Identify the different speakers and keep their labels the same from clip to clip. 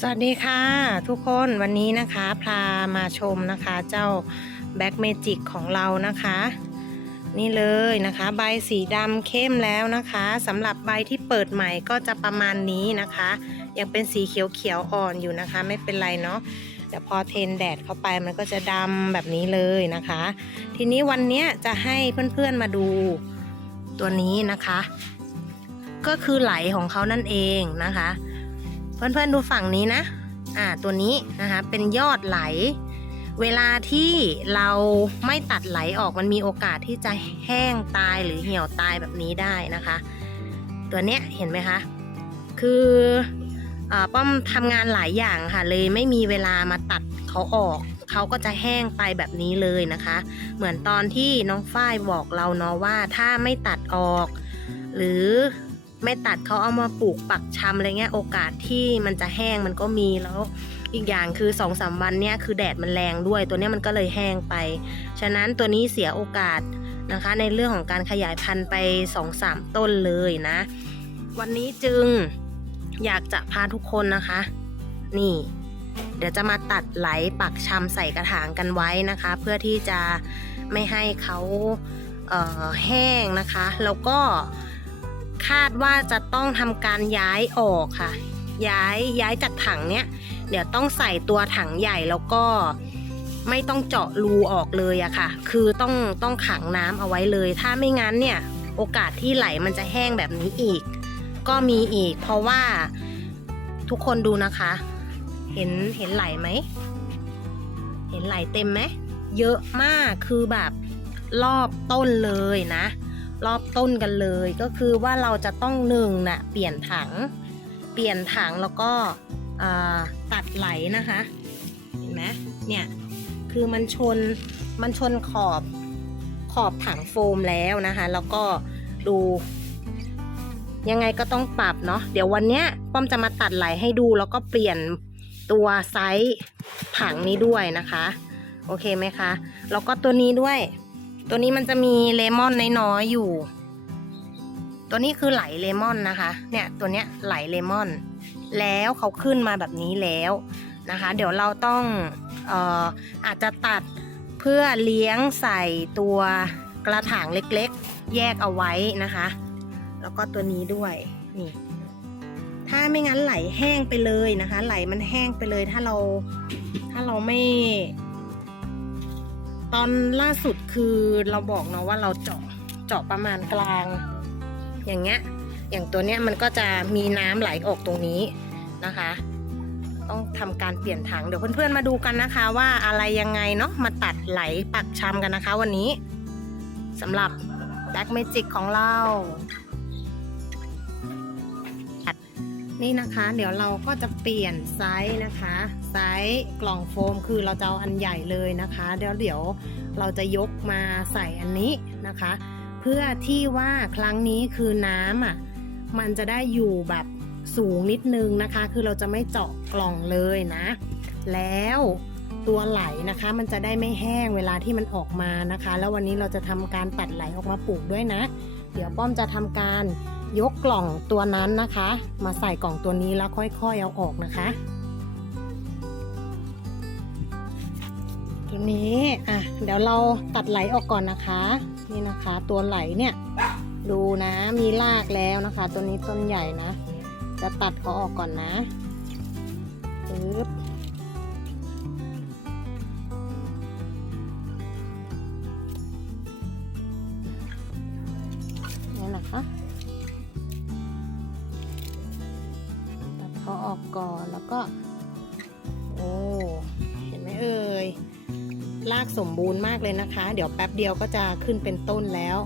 Speaker 1: สวัสดีค่ะ ทุกคนวันนี้นะคะพามาชมนะคะเจ้าแบ็กเมจิกของเรานะคะ นี่เลยนะคะ ใบสีดำเข้มแล้วนะคะสำหรับใบที่เปิดใหม่ก็จะประมาณนี้นะคะ ยังเป็นสีเขียวๆอ่อนอยู่นะคะ ไม่เป็นไรเนาะแต่พอเทนแดดเข้าไปมันก็จะดำแบบนี้เลยนะคะ ทีนี้วันนี้จะให้เพื่อนๆมาดูตัวนี้นะคะ ก็คือไหลของเขานั่นเองนะคะ เพื่อนๆดูฝั่งนี้นะ อ่าตัวนี้นะคะเป็นยอดไหล เวลาที่เราไม่ตัดไหลออกมันมีโอกาสที่จะแห้งตายหรือเหี่ยวตายแบบนี้ได้นะคะ ตัวเนี้ยเห็นไหมคะ คืออาป้อมทำงานหลายอย่างค่ะเลยไม่มีเวลามาตัดเขาออกเขาก็จะแห้งไปแบบนี้เลยนะคะ เหมือนตอนที่น้องฝ้ายบอกเราเนาะว่าถ้าไม่ตัดออก หรือ ไม่ตัดเขาเอามาปลูกปักชำอะไรเงี้ยโอกาสที่มันจะแห้งมันก็มีแล้วอีกอย่างคือ2อสาวันเนี้ยคือแดดมันแรงด้วยตัวเนี้ยมันก็เลยแห้งไป ฉะนั้นตัวนี้เสียโอกาสนะคะ ในเรื่องของการขยายพันธุ์ไป2อสามต้นเลยนะ วันนี้จึงอยากจะพาทุกคนนะคะ นี่ เดี๋ยวจะมาตัดไหลปักชำใส่กระถางกันไว้นะคะ เพื่อที่จะไม่ให้เขาเแห้งนะคะ แล้วก็ คาดว่าจะต้องทำการย้ายออกค่ะ ย้ายย้ายจากถังเนี้ยเดี๋ยวต้องใส่ตัวถังใหญ่แล้วก็ไม่ต้องเจาะรูออกเลยอะค่ะ คือต้องต้องขังน้ำเอาไว้เลย ถ้าไม่งั้นเนี่ยโอกาสที่ไหลมันจะแห้งแบบนี้อีก ก็มีอีก เพราะว่าทุกคนดูนะคะ เห็นเห็นไหลไหม เห็นไหลเต็มไหม เยอะมากคือแบบรอบต้นเลยนะ รอบต้นกันเลย ก็คือว่าเราจะต้องหนึ่งน่ะเปลี่ยนถัง เปลี่ยนถังแล้วก็ตัดไหลนะคะ เห็นไหมเนี่ยคือมันชนมันชนขอบขอบถังโฟมแล้วนะคะ แล้วก็ดูยังไงก็ต้องปรับเนาะเดี๋ยววันเนี้ยป้อมจะมาตัดไหลให้ดูแล้วก็เปลี่ยนตัวไซส์ถังนี้ด้วยนะคะ โอเคไหมคะ แล้วก็ตัวนี้ด้วย ตัวนี้มันจะมีเลมอนน้อยๆอยู่ ตัวนี้คือไหลเลมอนนะคะ เนี่ยตัวเนี้ยไหลเลมอน แล้วเขาขึ้นมาแบบนี้แล้วนะคะ เดี๋ยวเราต้องเอ่ออาจจะตัดเพื่อเลี้ยงใส่ตัวกระถางเล็กๆ แยกเอาไว้นะคะ แล้วก็ตัวนี้ด้วยนี่ถ้าไม่งั้นไหลแห้งไปเลยนะคะ ไหลมันแห้งไปเลยถ้าเราถ้าเราไม่ ตอนล่าสุดคือเราบอกเนาะว่าเราเจาะเจาะประมาณกลาง อย่างเงี้ย อย่างตัวเนี้ยมันก็จะมีน้ำไหลออกตรงนี้นะคะ ต้องทำการเปลี่ยนถังเดี๋ยวเพื่อนๆมาดูกันนะคะ ว่าอะไรยังไงเนาะมาตัดไหลปักชำกันนะคะ วันนี้สำหรับแบ็กเมจิกของเรา นี่นะคะ เดี๋ยวเราก็จะเปลี่ยนไซส์นะคะ ไซส์กล่องโฟมคือเราจะเอาอันใหญ่เลยนะคะ เดี๋ยวเดี๋ยวเราจะยกมาใส่อันนี้นะคะ เพื่อที่ว่าครั้งนี้คือน้ำอะมันจะได้อยู่แบบสูงนิดนึงนะคะ คือเราจะไม่เจาะกล่องเลยนะ แล้วตัวไหลนะคะ มันจะได้ไม่แห้งเวลาที่มันออกมานะคะ แล้ววันนี้เราจะทำการตัดไหลออกมาปลูกด้วยนะ เดี๋ยวป้อมจะทำการ ยกกล่องตัวนั้นนะคะ มาใส่กล่องตัวนี้แล้วค่อยๆเอาออกนะคะทีนี้ อะ เดี๋ยวเราตัดไหลออกก่อนนะคะ นี่นะคะ ตัวไหลเนี่ย ดูนะ มีรากแล้วนะคะ ตัวนี้ต้นใหญ่นะ จะตัดเขาออกก่อนนะปึ๊บ กก่อนแล้วก็ โอ้เห็นไหมเอ่ยรากสมบูรณ์มากเลยนะคะ เดี๋ยวแป๊บเดียวก็จะขึ้นเป็นต้นแล้ว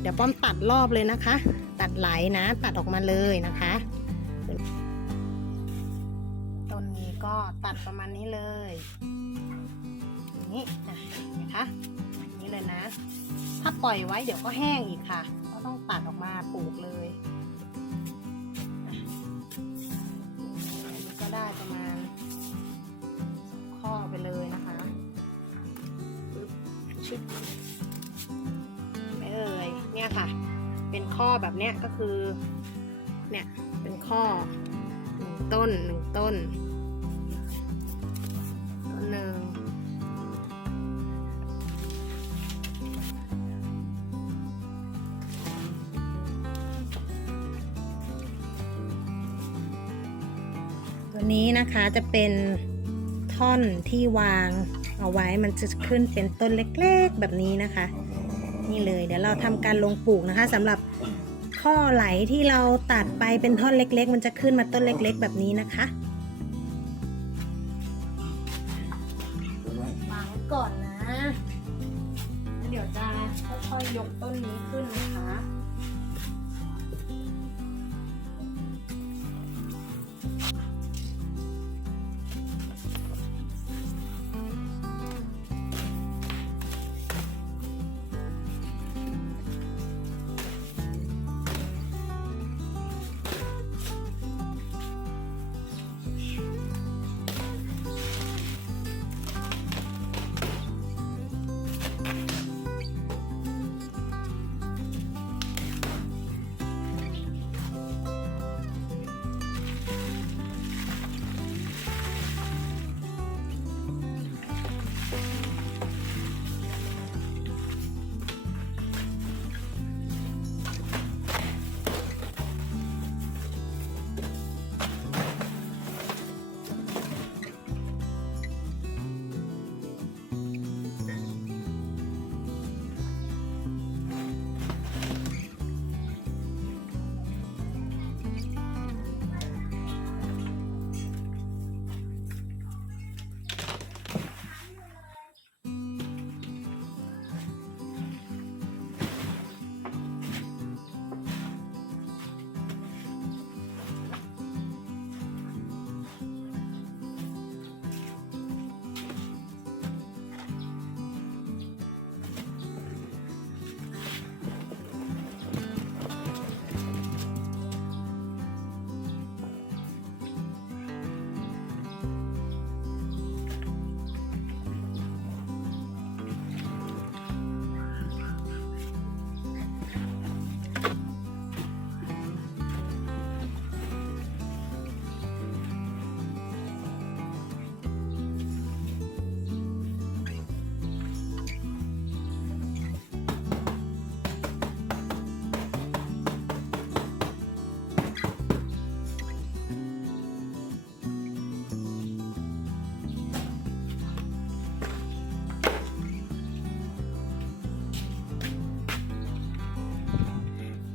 Speaker 1: เดี๋ยวป้อมตัดรอบเลยนะคะ ตัดไหลนะ ตัดออกมาเลยนะคะต้นนี้ก็ตัดประมาณนี้เลยอย่างนี้นะเห็นไหมคะอย่างนี้เลยนะ ถ้าปล่อยไว้เดี๋ยวก็แห้งอีกค่ะ ก็ต้องตัดออกมาปลูกเลย ก็ได้ประมาณสองข้อไปเลยนะคะปึ๊บชิดไม่เอ่ยเนี่ยค่ะ เป็นข้อแบบเนี้ยก็คือ เนี่ย เป็นข้อหนึ่งต้นหนึ่งต้น ตัวนี้นะคะจะเป็นท่อนที่วางเอาไว้มันจะขึ้นเป็นต้นเล็กๆแบบนี้นะคะ นี่เลยเดี๋ยวเราทำการลงปลูกนะคะสำหรับข้อไหลที่เราตัดไปเป็นท่อนเล็ก ๆ มันจะขึ้นมาต้นเล็ก ๆ แบบนี้นะคะวางก่อนนะ เดี๋ยวจะค่อยๆยกต้นนี้ขึ้นนะคะ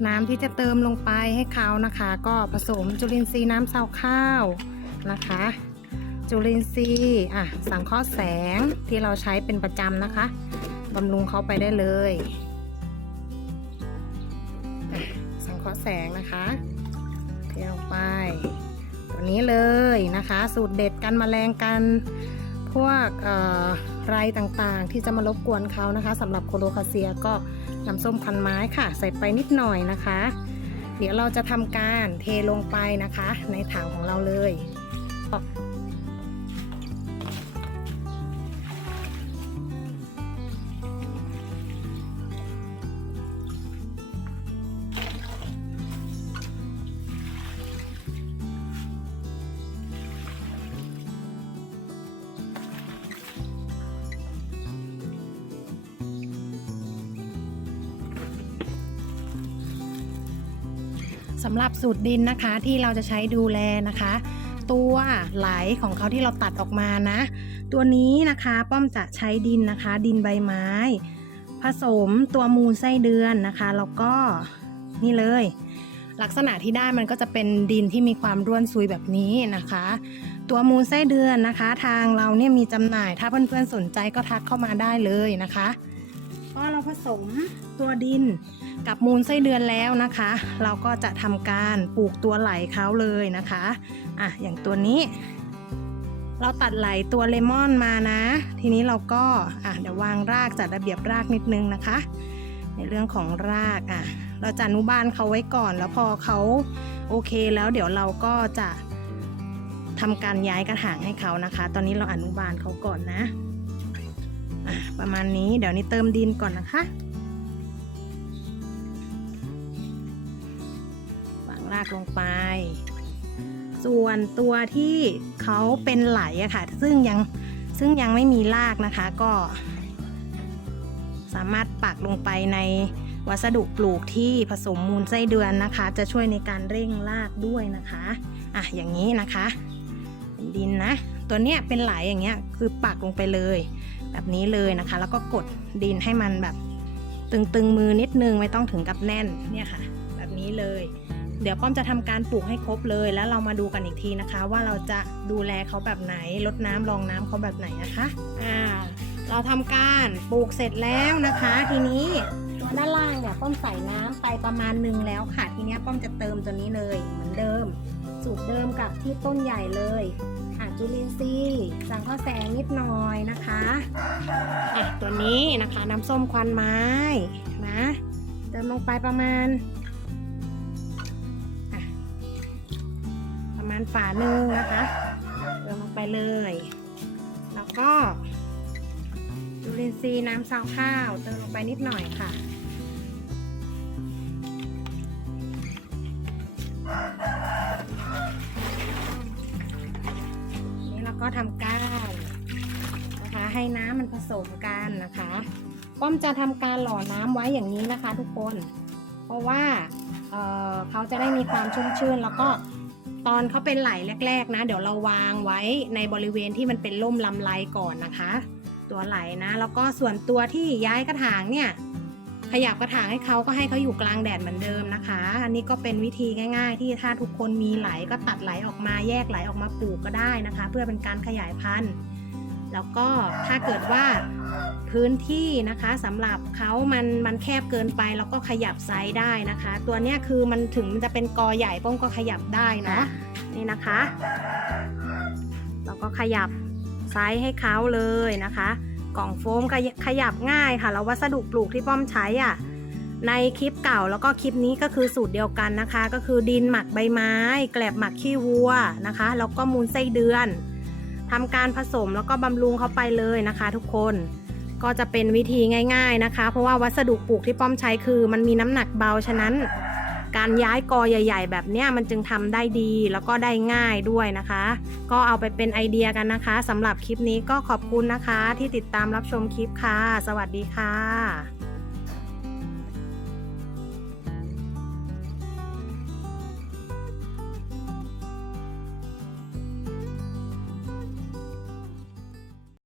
Speaker 1: น้ำที่จะเติมลงไปให้เขานะคะ ก็ผสมจุลินทรีย์น้ำเซาข้าวนะคะ จุลินทรีย์อะสังเคราะห์แสงที่เราใช้เป็นประจำนะคะบำรุงเขาไปได้เลย สังเคราะห์แสงนะคะเทลงไป ตัวนี้เลยนะคะ สูตรเด็ดกันแมลงกันพวกไรต่างๆ ที่จะมารบกวนเขานะคะสำหรับโคโลคาเซียก็ น้ำส้มพันไม้ค่ะ ใส่ไปนิดหน่อยนะคะ เดี๋ยวเราจะทำการเทลงไปนะคะ ในถังของเราเลย สำหรับสูตรดินนะคะที่เราจะใช้ดูแลนะคะ ตัวไหลของเขาที่เราตัดออกมานะ ตัวนี้นะคะป้อมจะใช้ดินนะคะ ดินใบไม้ ผสมตัวมูลไส้เดือนนะคะ แล้วก็นี่เลย ลักษณะที่ได้มันก็จะเป็นดินที่มีความร่วนซุยแบบนี้นะคะ ตัวมูลไส้เดือนนะคะ ทางเราเนี่ยมีจำหน่าย ถ้าเพื่อนๆสนใจก็ทักเข้ามาได้เลยนะคะ ก็เราผสมตัวดิน กับมูลไส้เดือนแล้วนะคะ เราก็จะทำการปลูกตัวไหลเขาเลยนะคะอะอย่างตัวนี้ เราตัดไหลตัวเลมอนมานะ ทีนี้เราก็อะเดี๋ยววางรากจัดระเบียบรากนิดนึงนะคะ ในเรื่องของรากอะเราจะอนุบาลเขาไว้ก่อน แล้วพอเขาโอเคแล้วเดี๋ยวเราก็จะทำการย้ายกระถางให้เขานะคะ ตอนนี้เราอนุบาลเขาก่อนนะอะประมาณนี้ เดี๋ยวนี้เติมดินก่อนนะคะากลงไป ส่วนตัวที่เขาเป็นไหลอะค่ะ ซึ่งยังซึ่งยังไม่มีรากนะคะก็ สามารถปักลงไปในวัสดุปลูกที่ผสมมูลไส้เดือนนะคะ จะช่วยในการเร่งรากด้วยนะคะอะอย่างนี้นะคะเป็นดินนะตัวเนี้ยเป็นไหลอย่างเงี้ยคือปักลงไปเลย แบบนี้เลยนะคะ แล้วก็กดดินให้มันแบบตึงๆมือนิดนึงไม่ต้องถึงกับแน่นเนี่ยค่ะ แบบนี้เลย เดี๋ยวป้อมจะทำการปลูกให้ครบเลย แล้วเรามาดูกันอีกทีนะคะ ว่าเราจะดูแลเขาแบบไหนลดน้ำรองน้ำเขาแบบไหนนะคะอ่าเราทำการปลูกเสร็จแล้วนะคะ ทีนี้ตัวด้านล่างเนี่ยป้อมใส่น้ำไปประมาณหนึงแล้วค่ะ ทีนี้ป้อมจะเติมตัวนี้เลยเหมือนเดิม สูตรเดิมกับที่ต้นใหญ่เลยอะจุลินทรีย์สังข้าแสงนิดหน่อยนะคะอะตัวนี้นะคะน้ำส้มควันไม้นะเติมลงไปประมาณ ณฝาหนึ่งนะคะเติมลงไปเลย แล้วก็จุลินทรีย์น้ำซาวข้าว เติมลงไปนิดหน่อยค่ะ นี่เราก็ทำก้านนะคะให้น้ำมันผสมกันนะคะป้อมจะทำการหล่อน้ำไว้อย่างนี้นะคะทุกคน เพราะว่าเออเขาจะได้มีความชุ่มชื่นแล้วก็ ตอนเขาเป็นไหลแรก ๆ นะ เดี๋ยวเราวางไว้ในบริเวณที่มันเป็นร่มลำไรก่อนนะคะ ตัวไหลนะ แล้วก็ส่วนตัวที่ย้ายกระถางเนี่ยขยับกระถางให้เขาก็ให้เขาอยู่กลางแดดเหมือนเดิมนะคะ อันนี้ก็เป็นวิธีง่าย ๆ ที่ถ้าทุกคนมีไหลก็ตัดไหลออกมาแยกไหลออกมาปลูกก็ได้นะคะ เพื่อเป็นการขยายพันธุ์ แล้วก็ถ้าเกิดว่าพื้นที่นะคะสำหรับเขามันมันแคบเกินไปแล้วก็ขยับไซส์ได้นะคะ ตัวเนี้ยคือมันถึงมันจะเป็นกอใหญ่ป้องก็ขยับได้เนาะนี่นะคะแล้วก็ขยับไซส์ให้เขาเลยนะคะ กล่องโฟมก็ขยับง่ายค่ะแล้ววัสดุปลูกที่ป้อมใช้อะในคลิปเก่าแล้วก็คลิปนี้ก็คือสูตรเดียวกันนะคะ ก็คือดินหมักใบไม้ แกลบหมักขี้วัวนะคะแล้วก็มูลไส้เดือน ทำการผสมแล้วก็บำรุงเข้าไปเลยนะคะ ทุกคนก็จะเป็นวิธีง่าย ๆนะคะ เพราะว่าวัสดุปลูกที่ป้อมใช้คือ มันมีน้ำหนักเบาฉะนั้น การย้ายกอใหญ่ ๆ แบบเนี้ยมันจึงทำได้ดีแล้วก็ได้ง่ายด้วยนะคะ ก็เอาไปเป็นไอเดียกันนะคะสำหรับคลิปนี้ก็ขอบคุณนะคะ ที่ติดตามรับชมคลิปค่ะ สวัสดีค่ะ